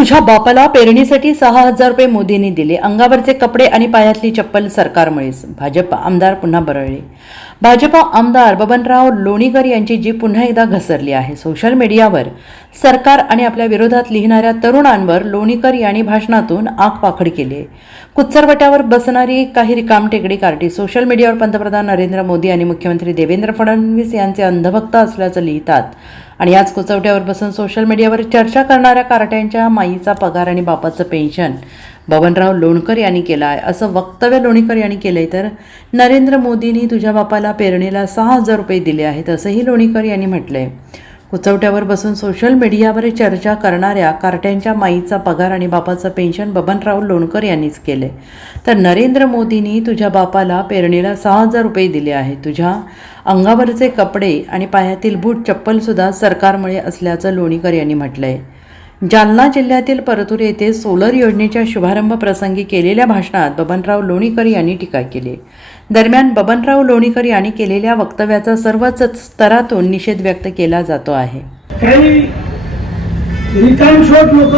तुझ्या बापाला पेरणीसाठी सहा हजार रुपये मोदींनी दिले. अंगावरचे कपडे आणि पायातली चप्पल सरकारमुळेच. भाजप आमदार पुन्हा बरळले. भाजपा आमदार बबनराव लोणीकर यांची जी पुन्हा एकदा घसरली आहे. सोशल मीडियावर सरकार आणि आपल्या विरोधात लिहिणाऱ्या तरुणांवर लोणीकर यांनी भाषणातून आगपाखड केली आहे. कुच्चरवट्यावर बसणारी काही रिकामटेकडी कार्टी सोशल मीडियावर पंतप्रधान नरेंद्र मोदी आणि मुख्यमंत्री देवेंद्र फडणवीस यांचे अंधभक्त असल्याचं लिहितात. आणि याच कुचवट्यावर बसून सोशल मीडियावर चर्चा करणाऱ्या कार्ट्यांच्या माईचा पगार आणि बापाचं पेन्शन बबनराव लोणकर यांनी केलं आहे असं वक्तव्य लोणीकर यांनी केलंय. तर नरेंद्र मोदींनी तुझ्या बापाला पेरणीला सहा हजार रुपये दिले आहेत असंही लोणीकर यांनी म्हटलंय. कुचवट्यावर बसून सोशल मीडियावर चर्चा करणाऱ्या कार्ट्यांच्या माईचा पगार आणि बापाचं पेन्शन बबनराव लोणकर यांनीच केले तर नरेंद्र मोदींनी तुझ्या बापाला पेरणीला सहा हजार रुपये दिले आहेत. तुझ्या अंगावरचे कपडे आणि पायातील बूट चप्पलसुद्धा सरकारमुळे असल्याचं लोणीकर यांनी म्हटलंय. जालना जिल्ह्यातील परतूर येथे सोलर योजनेच्या शुभारंभ प्रसंगी केलेल्या भाषणात बबनराव लोणीकर यांनी टीका केली. दरम्यान बबनराव लोणीकर यांनी केलेल्या वक्तव्याचा सर्वच स्तरातून निषेध व्यक्त केला जातो आहे. काही लोक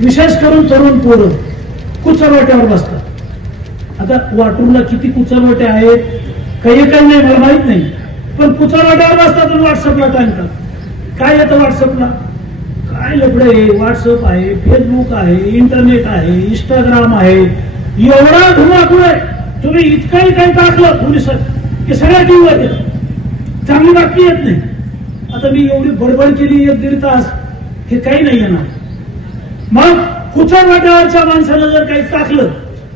विशेष करून तरुण पोरं कुचरवाट्यावर बसतात. आता वाटूरला किती कुचरवाटे आहेत काही काही नाही मला माहीत नाही पण कुचरवाट्यावर बसतात आणि व्हॉट्सअपला टाकतात काय येतं व्हॉट्सअपला काय लपडं? आहे व्हॉट्सअप आहे फेसबुक आहे इंटरनेट आहे इंस्टाग्राम आहे. एवढा धुमाकूळ आहे. तुम्ही इतकंही काही टाकलं पोलीस की सगळ्या टीव्हीवर येतं चांगली बातमी येत नाही. आता मी एवढी बडबड केली एक दीड तास हे काही नाही येणार. मग कुचर वाट्यावरच्या माणसानं जर काही टाकलं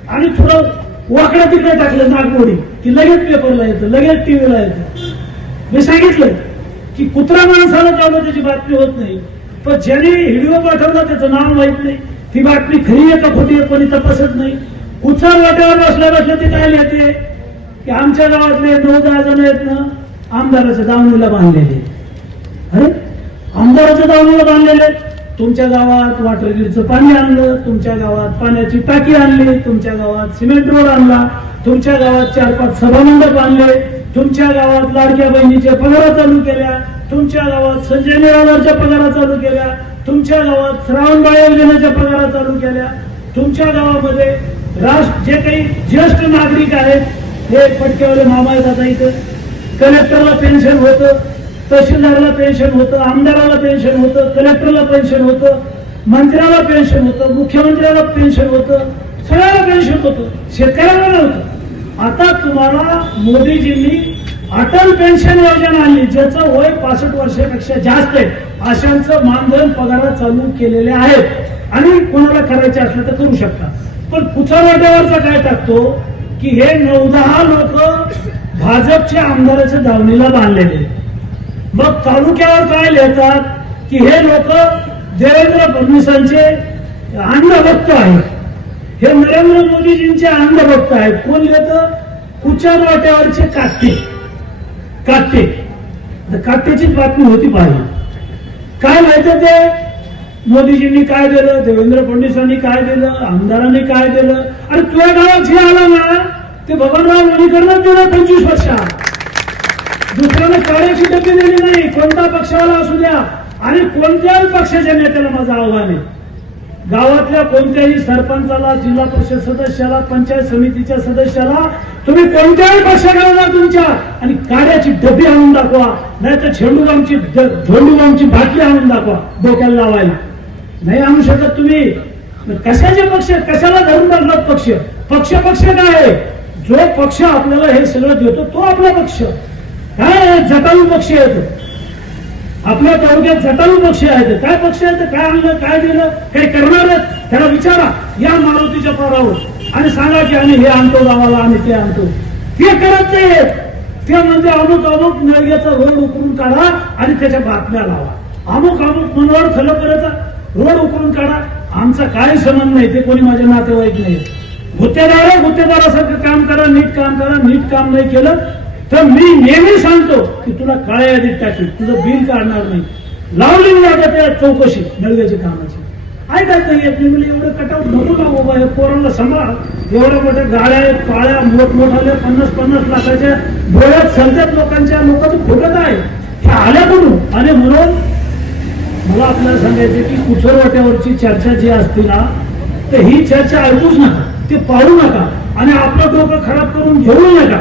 आणि थोडं वाकडा तिकडे टाकलं नागमोडी की लगेच पेपरला येतं लगेच टीव्हीला येतं. मी सांगितलं की कुत्रा माणसाला चाललं त्याची बातमी होत नाही. पण ज्याने व्हिडिओ पाठवला त्याचं नाव माहीत नाही. ती बातमी खरी आहे का खोटी आहे कोणी तपासत नाही. कुचर वाट्यावर बसल्या बसल्या ते काय लिहिते? की आमच्या गावातले नऊ दहा जण आहेत ना आमदाराच्या दावणीला बांधलेले. अरे? आमदाराच्या दावणीला बांधलेले. तुमच्या गावात वॉटर ग्रीडचं पाणी आणलं तुमच्या गावात पाण्याची टाकी आणली तुमच्या गावात सिमेंट रोड आणला तुमच्या गावात चार पाच सभामंडप आणले तुमच्या गावात लाडक्या बहिणीच्या पगार चालू केल्या तुमच्या गावात संजय निराधारच्या पगारा चालू केल्या तुमच्या गावात श्रावणबाळ योजनेच्या पगारा चालू केल्या तुमच्या गावामध्ये राष्ट्र जे काही ज्येष्ठ नागरिक आहेत हे पटक्यावाले मामा येतात इथं. कलेक्टरला पेन्शन होतं तहसीलदारला पेन्शन होतं आमदाराला पेन्शन होतं कलेक्टरला पेन्शन होतं मंत्र्याला पेन्शन होतं मुख्यमंत्र्याला पेन्शन होतं सगळ्याला पेन्शन होतं शेतकऱ्याला नव्हतं. आता तुम्हाला मोदीजींनी अटल पेन्शन योजना आली ज्याचं वय पासष्ट वर्षापेक्षा जास्त आहे अशांचं मानधन पगार चालू केलेले आहेत. आणि कोणाला करायचे असलं तर करू शकता पण वाट्यावरचा काय टाकतो? की हे नऊ दहा लोक भाजपच्या आमदाराच्या धावणीला बांधलेले आहेत. मग तालुक्यावर काय लिहितात? की हे लोक देवेंद्र फडणवीसांचे अंधभक्त आहेत. हे नरेंद्र मोदीजींचे अंधभक्त आहेत. कोण लिहत? कुचार वाट्यावरचे काटे काटे काट्याचीच बातमी होती पाहिजे काय माहिती ते? मोदीजींनी काय दिलं? देवेंद्र फडणवीसांनी काय दिलं? आमदारांनी काय दिलं? आणि तुझ्या गावात जे आलं ना ते बबनराव लोणीकरनं दिलं पंचवीस वर्षात. दुसऱ्यानं काळ्याची डबी दिली नाही. कोणता पक्षावाला असू द्या. आणि कोणत्याही पक्षाच्या नेत्याला माझं आव्हान आहे. गावातल्या कोणत्याही सरपंचाला जिल्हा परिषद सदस्याला पंचायत समितीच्या सदस्याला तुम्ही कोणत्याही पक्षाकडे तुमच्या आणि काड्याची डबी आणून दाखवा. नाही तर झेंडूबामची झेंडूबामची बाटली आणून दाखवा डोक्याला लावायला. नाही आणू शकत तुम्ही. कशाचे पक्ष? कशाला धरून बघणार पक्ष? पक्ष पक्ष काय? आहे जो पक्ष आपल्याला हे सगळं देतो तो आपला पक्ष. काय? आहे? पक्ष येतो आपल्या तालुक्यात जटाळू पक्ष आहेत. काय पक्ष आहेत काय आणलं काय दिलं काही करणार आहेत? त्याला विचारा या मारुतीच्या पोरावर. आणि सांगा की आम्ही हे आणतो गावाला आम्ही ते आणतो. ते करत नाहीत ते म्हणजे अमुक अमुक नळग्याचा रोड उकरून काढा आणि त्याच्या बातम्या लावा. अमुक अमुक मनोहर खलपऱ्याचा रोड उकरून काढा. आमचा काय संबंध नाही ते कोणी माझे नातेवाईक नाही गुत्तेदार आहे गुत्तेदारासारखं काम करा नीट काम करा नीट काम नाही केलं तर मी नेहमी सांगतो की तुला काळ्या यादीत टाकेल तुझं बिल काढणार नाही. लावली मी त्या चौकशी नळग्याच्या कामाची. ऐकायचं नाही येत नाही म्हणजे एवढं कटाव नको ना बाबा? हे पोरांना सांभाळ. एवढ्या मोठ्या गाड्या आहेत पाळ्या मोठमोठाल्या पन्नास पन्नास लाखाच्या डोळ्यात सरतात लोकांच्या लोकांचं फुटत आहे. हे आल्या म्हणून आणि म्हणून मला आपल्याला सांगायचं की कुचरवाट्यावरची चर्चा जी असते ना तर ही चर्चा ऐकूच नका. ते पाहू नका. आणि आपलं डोकं खराब करून घेऊ नका.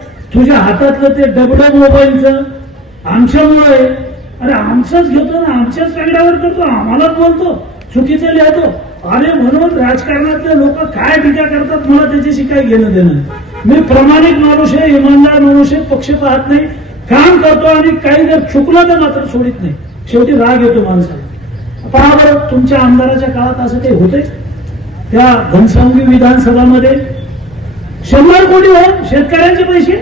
तुझ्या हातातलं ते डबडं मोबाईलचं. आमच्यामुळे अरे आमचंच घेतो ना आमच्याच रंगडावर करतो आम्हालाच बोलतो चुकीचं लिहितो. अरे म्हणून राजकारणातले लोक काय टीका करतात मला त्याच्याशी काही घेणं देणं मी प्रामाणिक माणूस आहे इमानदार माणूस आहे पक्ष पाहत नाही काम करतो आणि काही जर चुकलं तर मात्र सोडित नाही. शेवटी राग येतो माणसाला. पहा बरं तुमच्या आमदाराच्या काळात असं काही होते त्या घनसावंगी विधानसभामध्ये शंभर कोटी हो शेतकऱ्यांचे पैसे